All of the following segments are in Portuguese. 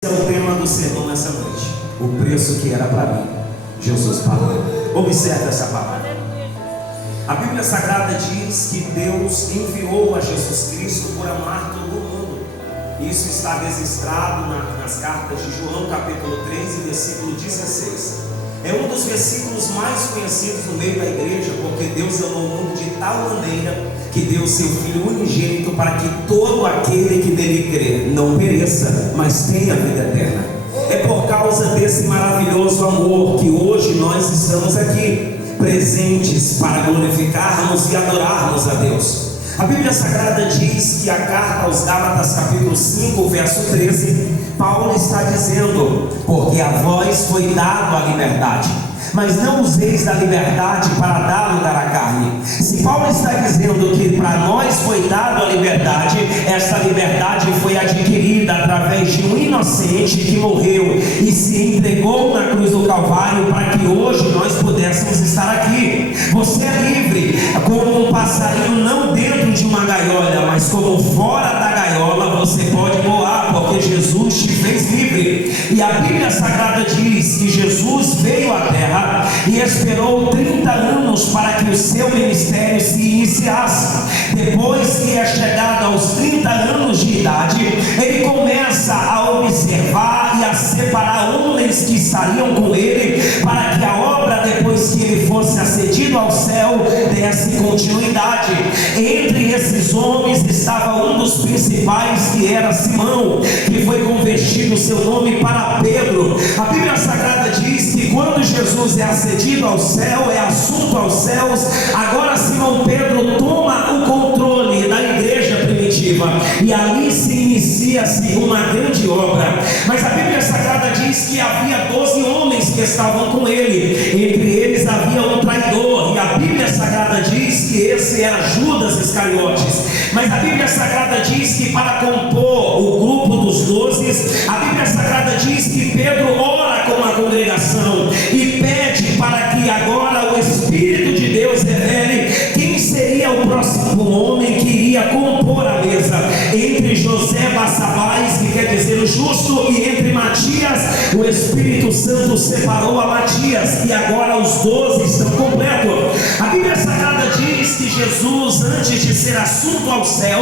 Esse é o tema do sermão nessa noite. O preço que era para mim, Jesus pagou. Observe essa palavra. A Bíblia Sagrada diz que Deus enviou a Jesus Cristo por amar todo mundo. Isso está registrado nas cartas de João, capítulo 3, versículo 16. É um dos versículos mais conhecidos no meio da igreja, porque Deus amou o mundo de tal maneira que deu o seu Filho unigênito para que todo aquele que nele crê não pereça, mas tenha vida eterna. É por causa desse maravilhoso amor que hoje nós estamos aqui, presentes para glorificarmos e adorarmos a Deus. A Bíblia Sagrada diz que a carta aos Gálatas, capítulo 5, verso 13, Paulo está dizendo: porque a vós foi dado a liberdade, mas não useis da liberdade para dar lugar à carne. Se Paulo está dizendo que para nós foi dado a liberdade, essa liberdade foi adquirida através de um inocente que morreu e se entregou na cruz do Calvário para que hoje nós pudéssemos estar aqui. Você é livre, como um passarinho, não dentro de uma gaiola, mas como fora da gaiola você pode voar, porque Jesus te fez livre. E a Bíblia Sagrada diz que Jesus veio à terra e esperou 30 anos para que o seu ministério se iniciasse. Depois que é chegado aos 30 anos de idade, ele começa a observar e a separar homens que estariam com ele, para que a obra, depois que ele fosse ascendido ao céu, desse continuidade. Entre esses homens estava um dos principais, que era Simão, que foi convertido o seu nome para Pedro. A Bíblia Sagrada diz que quando Jesus é ascendido ao céu, é assunto aos céus, agora Simão Pedro toma o controle da igreja primitiva, e ali se inicia-se uma grande obra. Mas a Bíblia Sagrada diz que havia 12 homens que estavam com ele, entre eles havia um traidor, e a Bíblia Sagrada diz que esse era Judas Iscariotes. Mas a Bíblia Sagrada diz que para compor o grupo dos 12, a Bíblia Sagrada diz que Pedro ora com a congregação e pede para que agora o Espírito de Deus revele quem seria o próximo homem que iria compor a mesa. Entre José Barsabás, que quer dizer o justo, e entre Matias, o Espírito Santo separou a Matias, e agora os 12 estão completos. A Bíblia Sagrada diz que Jesus, antes de ser assunto ao céu,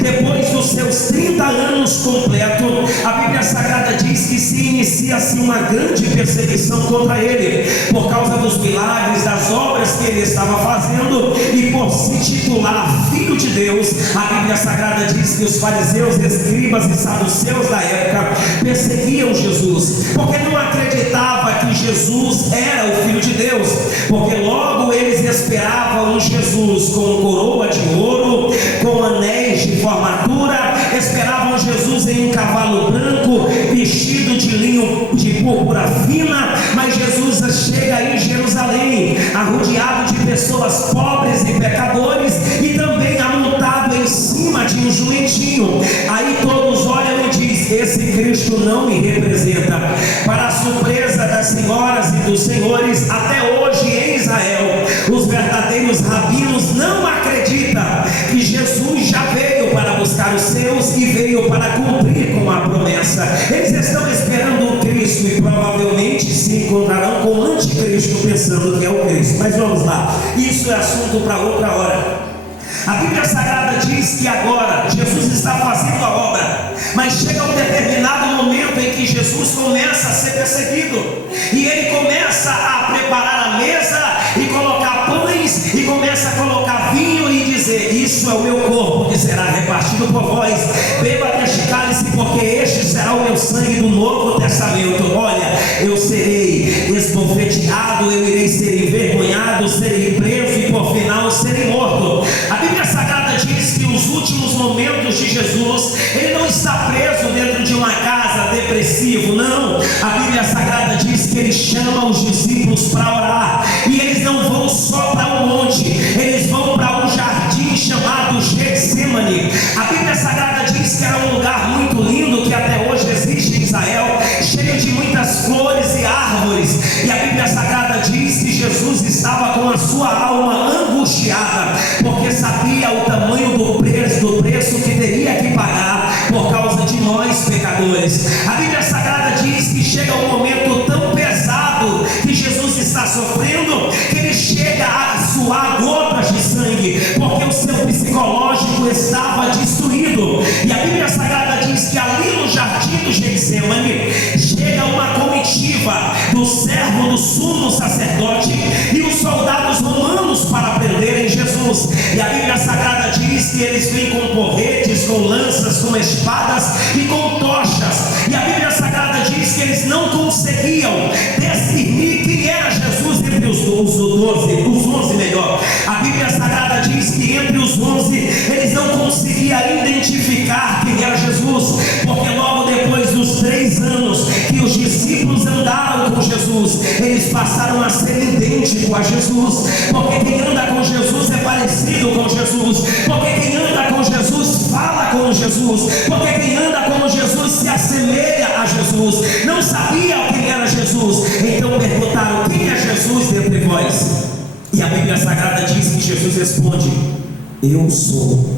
depois dos seus 30 anos completos, a Bíblia Sagrada diz que se inicia-se uma grande perseguição contra ele, por causa dos milagres, das obras que ele estava fazendo, e por se titular Filho de Deus. A Bíblia Sagrada diz que os fariseus, escribas e saduceus da época perseguiam Jesus, porque não acreditavam que Jesus era o Filho de Deus, porque logo eles esperavam um Jesus com coroa de ouro, com anéis de formatura, esperavam Jesus em um cavalo branco, vestido de linho de púrpura fina. Mas Jesus chega em Jerusalém, arrodeado de pessoas pobres e pecadores, e também amontado em cima de um jumentinho. Aí todos olham e dizem: esse Cristo não me representa. Para a surpresa das senhoras e dos senhores, até hoje em Israel, os verdadeiros rabinos não acreditam que Jesus já veio para buscar os seus e veio para cumprir com a promessa. Eles estão esperando o Cristo e provavelmente se encontrarão com o anticristo, pensando que é o Cristo. Mas vamos lá, isso é assunto para outra hora. A Bíblia Sagrada diz que agora Jesus está fazendo a obra, mas chega um determinado momento em que Jesus começa a ser perseguido, e ele começa a preparar a mesa e colocar pães, e começa a colocar vinho e dizer: isso é o meu corpo que será repartido por vós, beba deste cálice, porque este será o meu sangue do Novo Testamento. Olha, eu serei esbofeteado, eu irei ser envergonhado, serei preso e por final serei morto. A Bíblia Sagrada diz que os últimos momentos de Jesus, ele não está preso dentro de uma casa depressivo, não. A Bíblia Sagrada diz que ele chama os discípulos para orar, e eles não vão só para um monte, eles vão para um jardim chamado Getsemane. A Bíblia Sagrada diz que era um lugar muito lindo, que até hoje existe em Israel, cheio de muitas flores e árvores, e a Bíblia Sagrada diz que Jesus estava com a sua alma angustiada, porque sabia o tamanho do preço que teria que pagar por causa de nós pecadores. A Bíblia Sagrada chega um momento tão pesado que Jesus está sofrendo, que ele chega a suar gotas de sangue, porque o seu psicológico estava destruído. E a Bíblia Sagrada diz que ali no jardim do Getsemane chega uma comitiva do servo do sumo sacerdote e os soldados romanos para prenderem Jesus. E a Bíblia Sagrada diz que eles vêm com porretes, com lanças, com espadas e com tochas. E a Bíblia Sagrada diz que eles não conseguiam discernir quem era Jesus entre os 11 melhor. A Bíblia Sagrada diz que entre os 11 eles não conseguiam identificar quem era Jesus, porque logo depois dos 3 anos que os discípulos andaram com Jesus, eles passaram a ser idênticos a Jesus, porque quem anda com Jesus é parecido com Jesus, porque quem anda com Jesus fala com Jesus, porque quem anda com Jesus se assemelha a Jesus. Não sabiam quem era Jesus, então perguntaram: quem é Jesus dentre vós? E a Bíblia Sagrada diz que Jesus responde: eu sou.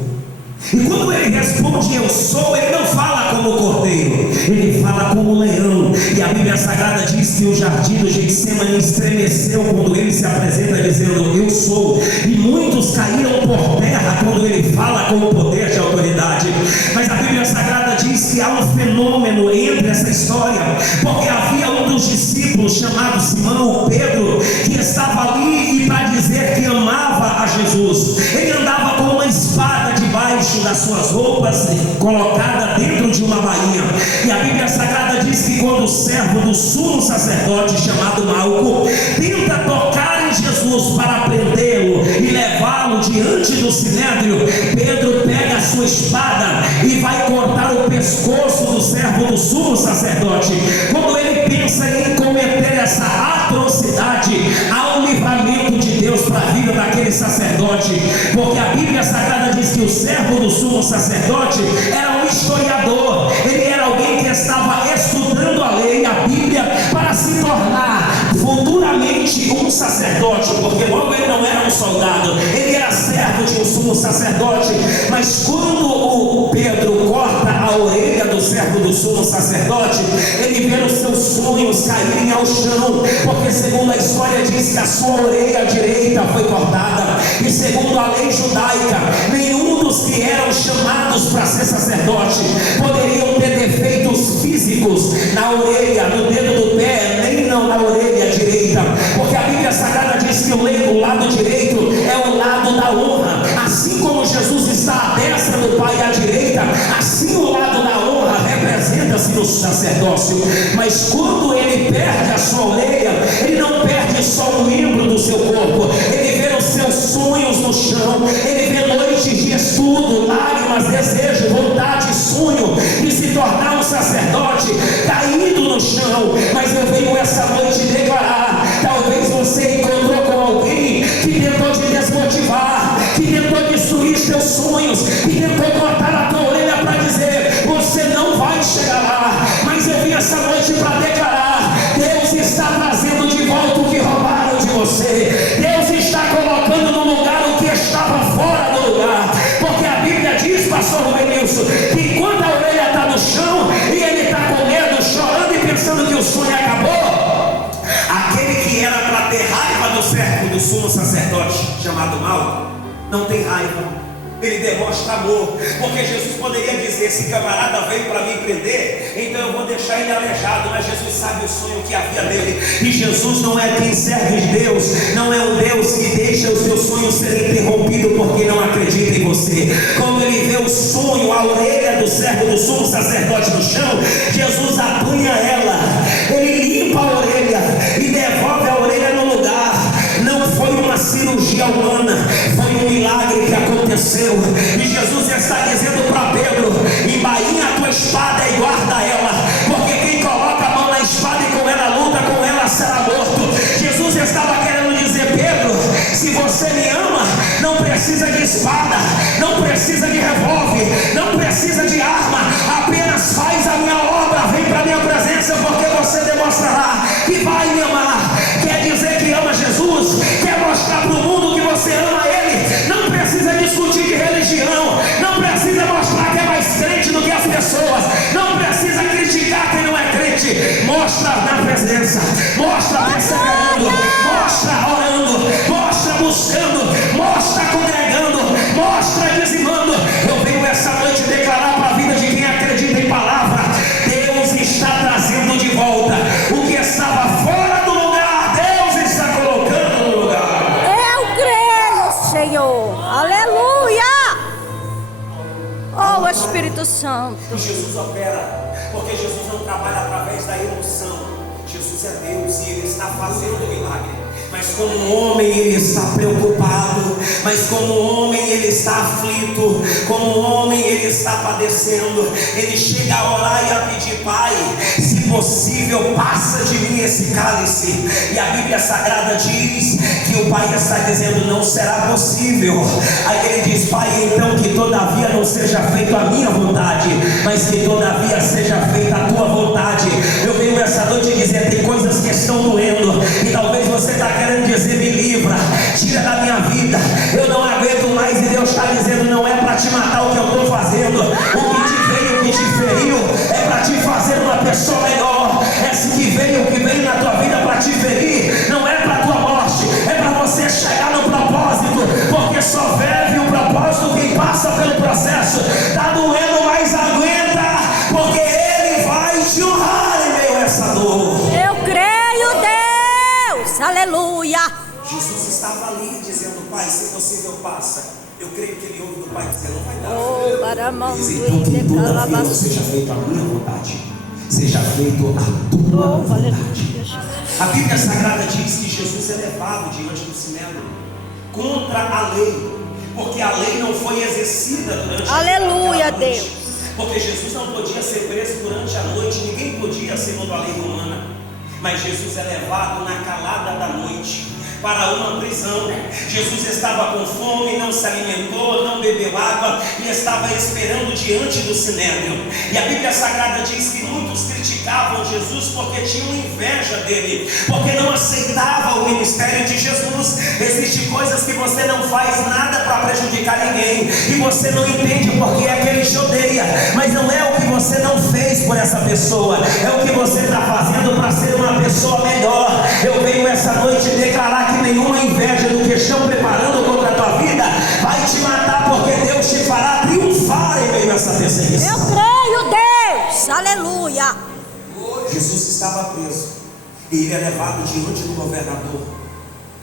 E quando ele responde eu sou, ele não fala como cordeiro, ele fala como leão. E a Bíblia Sagrada diz que o jardim do Getsemane estremeceu quando ele se apresenta dizendo eu sou, e muitos caíram por terra quando ele fala com o poder de autoridade. Mas a Bíblia Sagrada diz que há um fenômeno entre essa história, porque havia um dos discípulos chamado Simão, o Pedro, que estava ali e para dizer que amava a Jesus, ele andava com uma espada debaixo das suas roupas, colocada dentro de uma bainha. E a Bíblia Sagrada diz que quando o servo do sumo sacerdote chamado Malco tenta tocar em Jesus para prendê-lo e levá-lo diante do sinédrio, Pedro pega a sua espada e vai cortar o pescoço do servo do sumo sacerdote. Quando ele pensa em cometer essa atrocidade, há um livramento de Deus para a vida daquele sacerdote, porque a Bíblia Sagrada diz que o servo do sumo sacerdote era um historiador, ele era alguém que estava estudando a lei, a Bíblia, para se tornar futuramente um sacerdote, porque logo ele não era um soldado, ele era servo de um sumo sacerdote. Mas quando o Pedro corta a orelha do servo do sumo sacerdote, ele vê os seus sonhos caírem ao chão, porque segundo a história diz que a sua orelha direita foi cortada, e segundo a lei judaica, nenhum dos que eram chamados para ser sacerdote poderiam ter defeitos físicos na orelha, no dedo do pé, nem não na orelha direita, porque a Bíblia Sagrada diz que o lado direito é o lado da honra. Assim como Jesus está à destra do Pai e à direita, assim o lado da honra representa-se no sacerdócio. Mas quando ele perde a sua orelha, ele não perde só um membro do seu corpo, ele vê os seus sonhos no chão, ele vê noites de estudo, lágrimas, desejo, vontade, sonho de se tornar um sacerdote caído no chão. Mas eu venho essa noite declarar: talvez você encontrou com alguém que tentou te desmotivar, que tentou destruir seus sonhos, que tentou cortar a tua orelha para dizer: você não vai chegar lá. Mas eu vim essa noite para declarar: Deus está trazendo de volta o que roubaram de você. Deus está colocando no lugar o que estava fora do lugar, porque a Bíblia diz, pastor Rubenilson, que quando a orelha está no chão e ele está com medo, chorando e pensando que o sonho acabou, aquele que era para ter raiva do servo do sumo sacerdote chamado Malco não tem raiva, ele demonstra amor, porque Jesus poderia dizer: esse camarada veio para me prender, então eu vou deixar ele aleijado. Mas Jesus sabe o sonho que havia nele, e Jesus não é quem serve Deus, não é um Deus que deixa os seus sonhos serem interrompidos porque não acredita em você. Quando ele vê o sonho, a orelha do servo do sumo sacerdote no chão, Jesus apanha ela, ele limpa a orelha e devolve a orelha no lugar. Não foi uma cirurgia humana, foi um milagre que aconteceu. E Jesus está dizendo para Pedro: embainha a tua espada e guarda ela, porque quem coloca a mão na espada e com ela luta, com ela será morto. Jesus estava querendo dizer: Pedro, se você me ama, não precisa de espada, não precisa de revólver, não precisa de arma, apenas faz a minha obra, vem para a minha presença, porque você demonstrará que vai me amar. Quer dizer que ama Jesus, quer mostrar para o mundo que você ama Ele, não precisa discutir de religião, não precisa mostrar que é mais crente do que as pessoas, não precisa criticar quem não é crente, mostra na presença, mostra perseverando, mostra orando, mostra buscando, mostra congregando, mostra dizimando. Eu venho essa noite declarar para a vida de quem acredita em palavra: Deus está trazendo de volta o que estava fora do lugar, Deus está colocando no lugar. Eu creio, Senhor. Aleluia. Oh, Espírito Santo. E Jesus opera, porque Jesus não trabalha através da emoção. Jesus é Deus e Ele está fazendo o milagre. Mas como um homem Ele está preocupado, mas como um homem Ele está aflito, como um homem Ele está padecendo. Ele chega a orar e a pedir: Pai, se possível, passa de mim esse cálice. E a Bíblia Sagrada diz que o Pai está dizendo: não será possível. Aí Ele diz: Pai, então que todavia não seja feita a minha vontade, mas que todavia seja feita a tua vontade. Eu venho essa noite dizer: tem coisas que estão doendo, e talvez você está querendo dizer: me livra, tira da minha vida, eu não aguento mais. E Deus está dizendo: não é para te matar o que eu estou fazendo, o que te veio, o que te feriu, é para te fazer uma pessoa melhor. Esse que veio na tua vida para te ferir, não é para tua morte, é para você chegar no propósito, porque só vive o propósito quem passa pelo processo. Está doendo, mas aguenta, porque Ele vai te honrar em meio a essa dor. Eu creio, Deus. Aleluia. Jesus estava ali dizendo: Pai, se possível, passa. Eu creio que ele ouve do Pai dizer: não vai dar. Oh, para a mão Diz então que todavia não seja feita a minha vontade, seja feito a tua vontade. A Bíblia Sagrada diz que Jesus é levado diante do Sinédrio contra a lei, porque a lei não foi exercida durante Aleluia, Deus. Porque Jesus não podia ser preso durante a noite, ninguém podia, segundo a lei romana. Mas Jesus é levado na calada da noite para uma prisão. Jesus estava com fome, não se alimentou, não bebeu água e estava esperando diante do Sinédrio. E a Bíblia Sagrada diz que muitos criticavam Jesus porque tinham inveja dele, porque não aceitavam o ministério de Jesus. Existem coisas que você não faz nada para prejudicar ninguém, e você não entende porque é que ele te odeia, mas não é o que você não fez por essa pessoa, é o que você está fazendo para ser uma pessoa melhor. Eu venho essa noite declarar que nenhuma inveja do que estão preparando contra a tua vida vai te matar, porque Deus te fará triunfar em meio a essa perseguição. Eu creio, Deus. Aleluia. Jesus estava preso e ele é levado diante do governador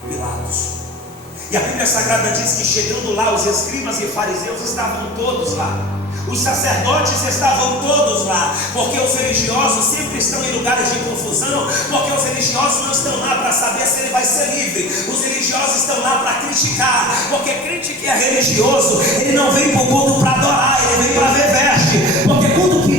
Pilatos. E a Bíblia Sagrada diz que chegando lá, os escribas e fariseus estavam todos lá. Os sacerdotes estavam todos lá, porque os religiosos sempre estão em lugares de confusão, porque os religiosos não estão lá para saber se ele vai ser livre. Os religiosos estão lá para criticar, porque crente que é religioso, ele não vem para o culto para adorar, ele vem para ver veste. Porque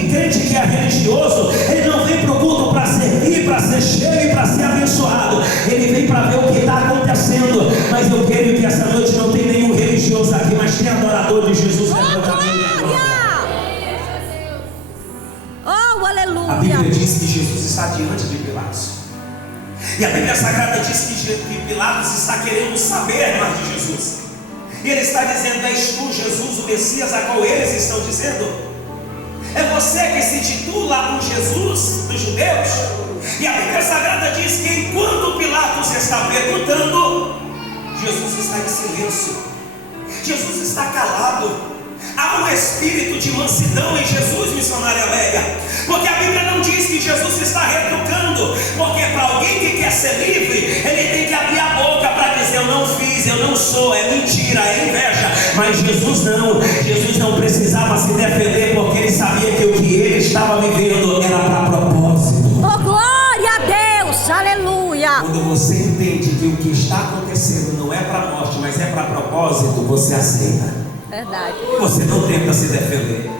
crente que é religioso, ele não vem para o culto para servir, para ser cheio e para ser abençoado. Ele vem para ver o que está acontecendo. Mas eu creio que essa noite não tem nenhum religioso aqui, mas tem adorador de Jesus. Oh, aleluia. A Bíblia diz que Jesus está diante de Pilatos. E a Bíblia Sagrada diz que Pilatos está querendo saber mais de Jesus. E ele está dizendo: és tu, Jesus, o Messias, a qual eles estão dizendo? É você que se titula o Jesus dos judeus? E a Bíblia Sagrada diz que enquanto Pilatos está perguntando, Jesus está em silêncio. Jesus está calado. Há um espírito de mansidão em Jesus, missionária Lélia, porque a Bíblia não diz que Jesus está retrucando, porque para alguém que quer ser livre, ele tem que abrir a boca para dizer: eu não fiz, eu não sou, é mentira, é inveja. Mas Jesus não precisava se defender, porque ele sabia que o que ele estava vivendo era para propósito. Oh, glória a Deus, aleluia. Quando você entende que o que está acontecendo não é para a morte, mas é para propósito, você aceita. Verdade. Você não tenta se defender.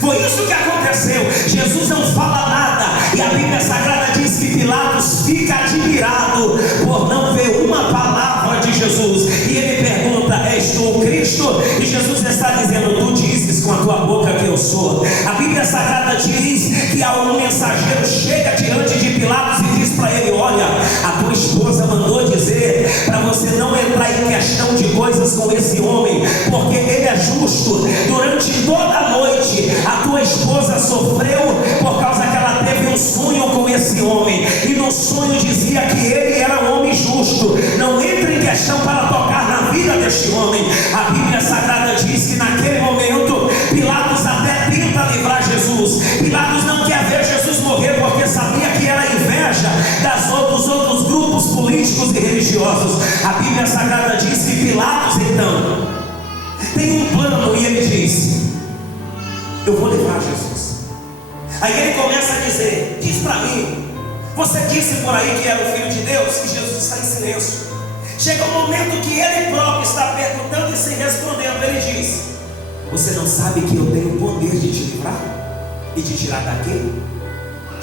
Foi isso que aconteceu. Jesus não fala nada, e a Bíblia Sagrada diz que Pilatos fica admirado por não ver uma palavra de Jesus. E ele pergunta: és tu o Cristo? E Jesus está dizendo: tu dizes com a tua boca que eu sou. A Bíblia Sagrada diz que um mensageiro chega diante de Pilatos e diz para ele: olha, a tua esposa mandou dizer para você não entrar em questão de coisas com esse homem, porque ele é justo. Durante toda a noite a tua esposa sofreu por causa que ela teve um sonho com esse homem, e no sonho dizia que ele era um homem justo. Não entra em questão para tocar na vida deste homem. A Bíblia Sagrada diz que naquele momento Pilatos até tenta livrar Jesus. Pilatos não quer ver Jesus morrer, porque sabia que era inveja dos outros grupos políticos e religiosos. A Bíblia Sagrada diz que Pilatos então tem um plano, e ele diz: eu vou livrar Jesus. Aí ele começa a dizer: diz para mim, você disse por aí que era o Filho de Deus? E Jesus está em silêncio. Chega um momento que ele próprio está perguntando e se respondendo. Ele diz: você não sabe que eu tenho o poder de te livrar e te tirar daqui?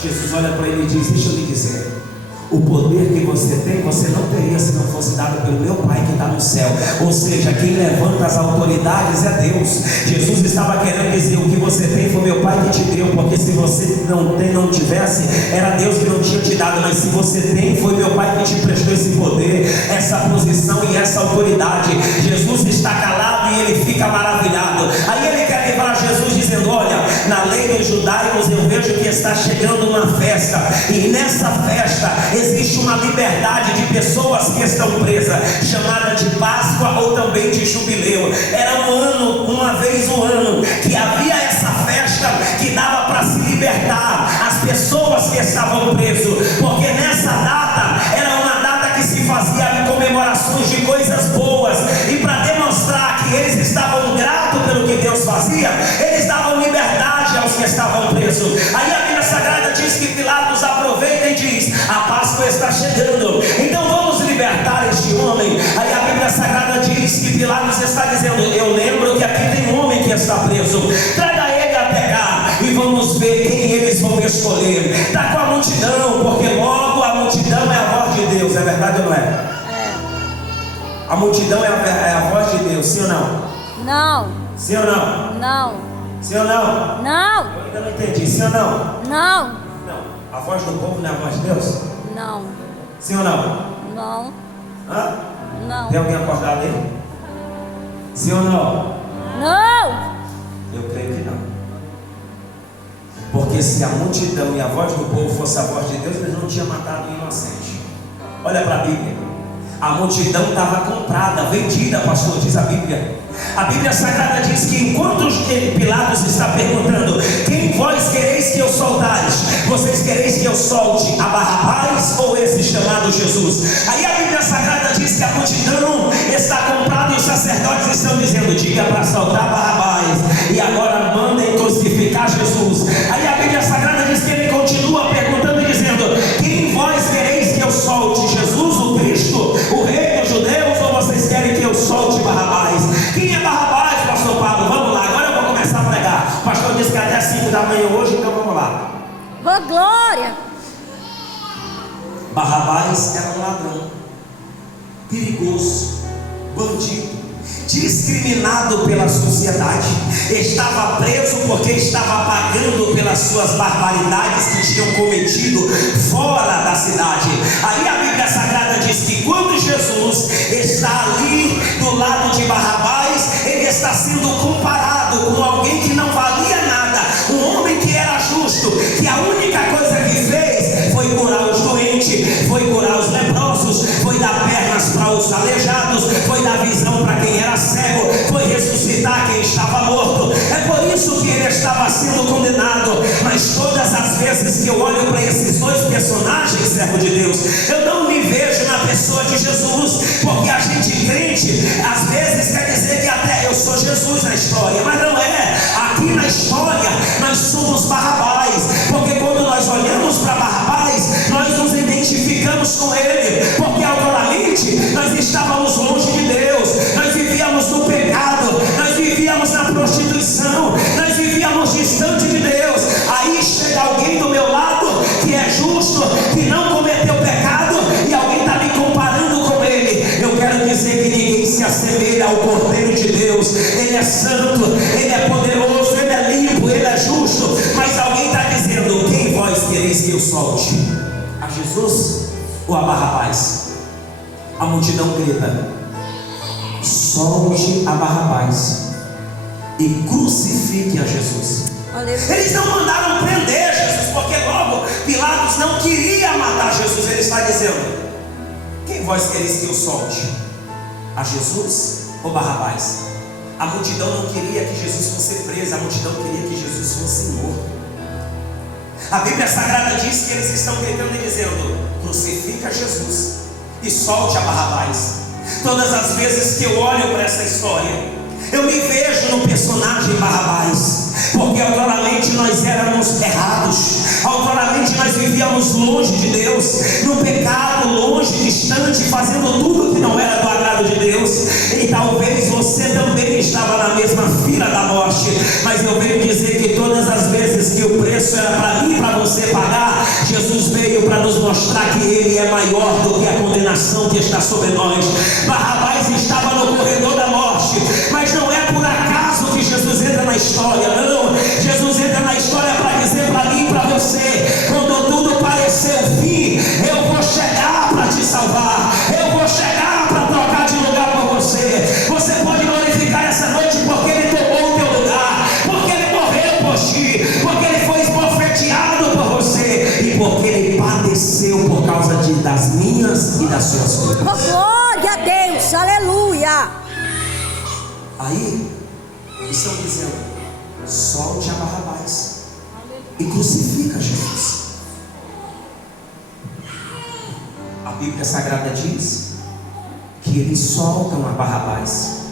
Jesus olha para ele e diz: deixa eu lhe dizer, o poder que você tem, você não teria se não fosse dado pelo meu Pai que está no céu. Ou seja, quem levanta as autoridades é Deus. Jesus estava querendo dizer: o que você tem foi meu Pai que te deu, porque se você não tivesse, era Deus que não tinha te dado. Mas se você tem, foi meu Pai que te prestou esse poder, essa posição e essa autoridade. Jesus está calado e ele fica maravilhado. Aí ele quer livrar Jesus dizendo: olha, na lei dos judaicos eu vejo que está chegando uma festa, e nessa festa existe uma liberdade de pessoas que estão presas, chamada de Páscoa ou também de Jubileu. Era um ano, uma vez no ano, que havia essa festa que dava para se libertar as pessoas que estavam presas, porque nessa data era uma data que se fazia comemorações de coisas boas, e para demonstrar que eles estavam gratos pelo que Deus fazia, eles davam liberdade aos que estavam presos. Aí a Bíblia Sagrada diz que Pilatos aproveita e diz: a Páscoa está chegando, então vamos libertar este homem. Aí a Bíblia Sagrada diz que Pilatos está dizendo: eu lembro que aqui tem um homem que está preso, traga ele até cá e vamos ver quem eles vão escolher. Está com a multidão, porque logo a multidão é a voz de Deus. É verdade ou não é? A multidão é a voz de Deus, sim ou não? Não. Sim ou não? Não. Sim ou não? Não. Eu ainda não entendi, sim ou não? Não. Não. A voz do povo não é a voz de Deus? Não. Sim ou não? Não. Hã? Não. Tem alguém acordado aí? Sim ou não? Não. Eu creio que não. Porque se a multidão e a voz do povo fosse a voz de Deus, eles não tinham matado o inocente. Olha para a Bíblia. A multidão estava comprada, vendida, pastor, diz a Bíblia. A Bíblia Sagrada diz que enquanto Pilatos está perguntando: quem vós quereis que eu soltares? Vocês quereis que eu solte a Barrabás ou esse chamado Jesus? Aí a Bíblia Sagrada diz que a multidão está comprada e os sacerdotes estão dizendo: diga para soltar Barrabás e agora mandem crucificar Jesus. Aí a Bíblia Sagrada diz que ele continua perguntando e dizendo: quem vós quereis que eu solte? Jesus, o Cristo, o Rei dos Judeus, ou vocês querem que eu solte Barrabás? Quem é Barrabás, pastor Pablo? Vamos lá, agora eu vou começar a pregar. O pastor disse que até 5 da manhã hoje, então vamos lá. Ô glória. Barrabás era um ladrão, perigoso, bandido, discriminado pela sociedade. Estava preso porque estava pagando pelas suas barbaridades que tinham cometido fora da cidade. Aí a Bíblia Sagrada diz que quando Jesus está ali do lado de Barrabás, ele está sendo comparado com alguém que não valia nada, um homem que era justo, que a única coisa que fez foi curar os doentes, foi curar os leprosos, foi dar pernas para os aleijados, foi dar visão para quem era cego, foi ressuscitar quem estava morto. É por isso que ele estava sendo condenado. Mas todas as vezes que eu olho para esses dois personagens, servo de Deus, eu não me vejo na pessoa de Jesus, porque a gente crente às vezes quer dizer que até eu sou Jesus na história, mas não é. Aqui na história nós somos Barrabás, porque quando nós olhamos para Barrabás, nós nos identificamos com ele, porque autoramente nós estávamos longe de Deus, nós vivíamos no pecado, nós vivíamos na prostituição, nós vivíamos distante de Deus. Aí chega alguém do meu lado que é justo, que não cometeu pecado, e alguém está me comparando com ele. Eu quero dizer que ninguém se assemelha ao Cordeiro de Deus. Ele é santo, ele é poderoso, ele é limpo, ele é justo. Mas alguém está dizendo: quem vós quereis que eu solte? A Jesus ou a Barrabás? A multidão grita: solte a Barrabás e crucifique a Jesus. Aleluia. Eles não mandaram prender Jesus porque logo Pilatos não queria matar Jesus. Ele está dizendo: quem vós quereis que eu solte? A Jesus ou Barrabás? A multidão não queria que Jesus fosse preso, a multidão queria que Jesus fosse morto. A Bíblia Sagrada diz que eles estão gritando e dizendo: crucifica Jesus e solte a Barrabás. Todas as vezes que eu olho para essa história, eu me vejo no personagem Barrabás, porque outroramente nós éramos errados, outroramente nós vivíamos longe de Deus, no pecado, longe, distante, fazendo tudo que não era do agrado de Deus. E talvez você também estava na mesma fila da morte, mas eu venho dizer que todas as vezes que o preço era para mim e para você pagar, Jesus veio para nos mostrar que Ele é maior do que a condenação que está sobre nós. Barrabás estava no corredor da morte, mas não é por acaso que Jesus entra na história, não. Jesus entra na história para dizer para mim e para você: quando tudo parecer o fim, eu vou chegar para te salvar, eu vou chegar para trocar de lugar com você. Você pode glorificar essa noite porque Ele tomou o teu lugar, porque Ele morreu por ti, porque Ele foi esbofeteado por você e porque Ele padeceu por causa das minhas e das suas coisas. Glória a Deus, aleluia. Aí estão dizendo: solte a Barrabás e crucifica Jesus. A Bíblia Sagrada diz que eles soltam a Barrabás.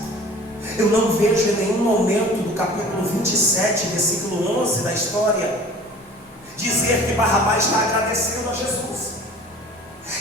Eu não vejo em nenhum momento do capítulo 27, versículo 11 da história, dizer que Barrabás está agradecendo a Jesus.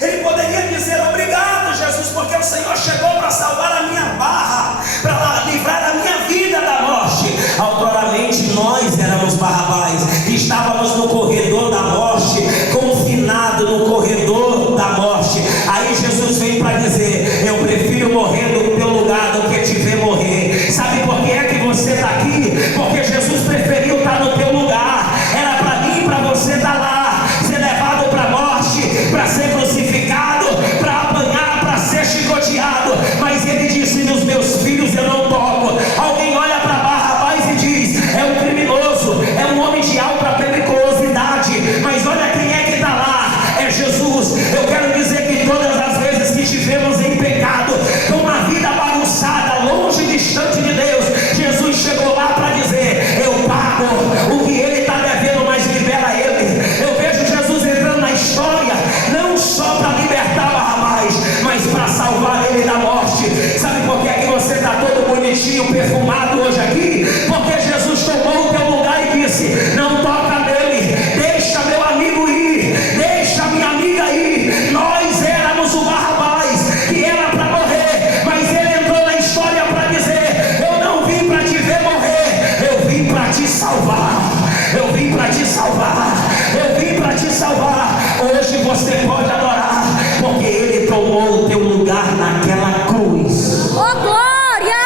Ele poderia dizer: obrigado, Jesus, porque o Senhor chegou para salvar a minha barra, para livrar a minha vida da morte. Outroramente nós éramos Barrabás, estávamos no corredor da morte, confinado no corredor da morte. Aí Jesus vem para dizer: eu prefiro morrer no teu lugar do que te ver morrer. Sabe por que é que você está aqui? Porque Jesus preferiu estar no teu lugar. Era para mim e para você estar lá, ser levado para a morte, para ser crucificado, para apanhar, para ser chicoteado. Mas Ele disse: nos meus filhos eu não toco. Alguém olha para Barrabás e diz: é um criminoso, é um homem de alta periculosidade. Mas olha quem é que está lá: é Jesus. Eu quero dizer que todas as vezes que estivemos em pecado, com uma vida bagunçada, longe, distante de Deus, Jesus chegou lá para dizer: eu pago o que Ele está devendo, mas libera Ele. Eu vejo Jesus entrando na história, não só para libertar Barrabás, mas para salvar ele da morte. Sabe por que é que você está todo bonitinho, perfumado hoje aqui? Porque Jesus tomou o teu lugar e disse: não toca nele, deixa meu amigo ir, deixa minha amiga ir. Nós éramos o Barrabás que era para morrer, mas ele entrou na história para dizer: eu não vim para te ver morrer, eu vim para te salvar. Eu vim para te salvar, eu vim para te salvar. Hoje você pode adorar, porque Ele tomou o teu lugar naquela cruz. Oh, glória!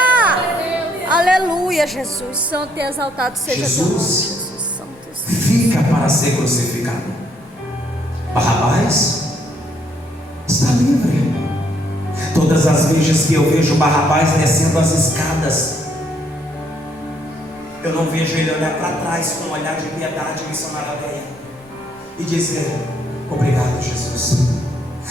Aleluia, Jesus. Santo e exaltado seja teu nome, Jesus. Santo. Fica para ser crucificado. Barrabás está livre. Todas as vezes que eu vejo Barrabás descendo as escadas, eu não vejo ele olhar para trás com um olhar de piedade missionária e dizer: obrigado, Jesus.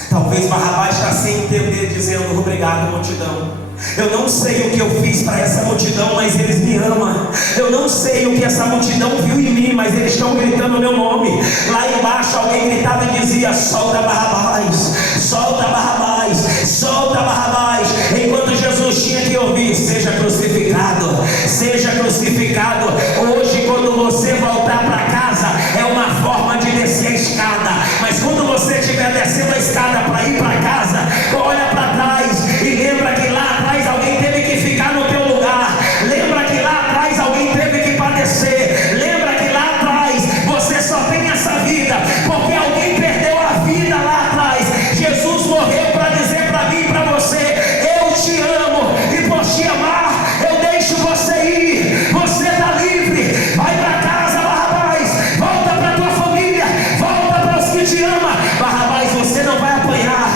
Talvez Barrabás está sem entender, dizendo: obrigado, multidão. Eu não sei o que eu fiz para essa multidão, mas eles me amam. Eu não sei o que essa multidão viu em mim, mas eles estão gritando o meu nome. Lá embaixo alguém gritava e dizia: solta Barrabás, solta Barrabás, solta Barrabás. Enquanto Jesus tinha que ouvir: seja crucificado, seja crucificado. Hoje, quando você voltar para casa, é uma forma de descer a escada, mas quando você estiver descendo a escada para ir para casa, olha para trás e lembra que lá atrás alguém teve que ficar no teu lugar. Lembra que lá atrás alguém teve que padecer. Lembra que lá atrás você só tem essa vida porque alguém perdeu a vida lá atrás. Jesus morreu para dizer para mim e para você: eu te amo, e por te amar eu deixo você ir. Você está livre. Vai para casa, Barrabás. Volta para tua família, volta para os que te amam. Barrabás, você não vai apanhar,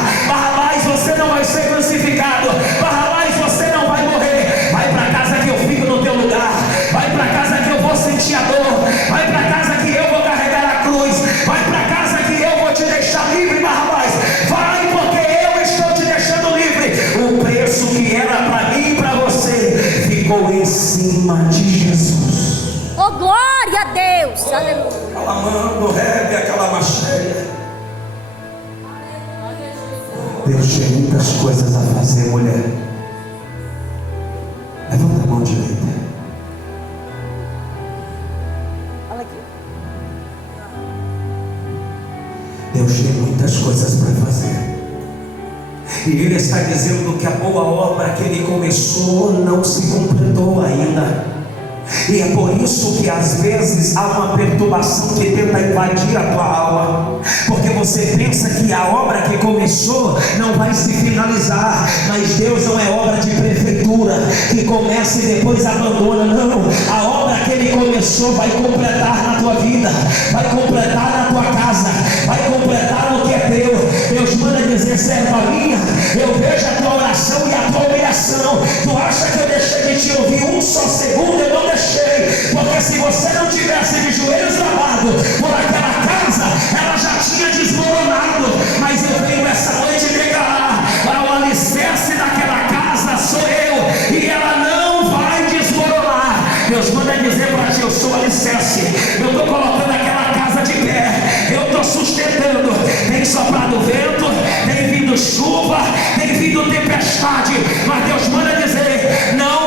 Jesus. Aleluia. Calamando, rebe, aquela macheia. Deus tem muitas coisas a fazer, mulher. Levanta a mão direita. Olha aqui. Deus tem muitas coisas para fazer. E Ele está dizendo que a boa obra que Ele começou não se completou ainda. E é por isso que às vezes há uma perturbação que tenta invadir a tua alma, porque você pensa que a obra que começou não vai se finalizar. Mas Deus não é obra de prefeitura que começa e depois abandona. Não, a obra que Ele começou vai completar na tua vida, vai completar na tua casa, vai completar no que é teu. Deus manda dizer: serva minha, eu vejo a tua oração e a tua humilhação. Tu acha que eu deixei de te ouvir um só segundo? Eu não deixei, porque se você não tivesse de joelhos lavados por aquela casa, ela já tinha desmoronado. Mas eu venho essa noite declarar: o alicerce daquela casa sou eu, e ela não vai desmoronar. Deus manda dizer para ti: eu sou o alicerce, eu estou colocando aquela casa de pé, eu estou sustentando. Tem soprado vento, tem vindo chuva, tem vindo tempestade, mas Deus manda dizer: não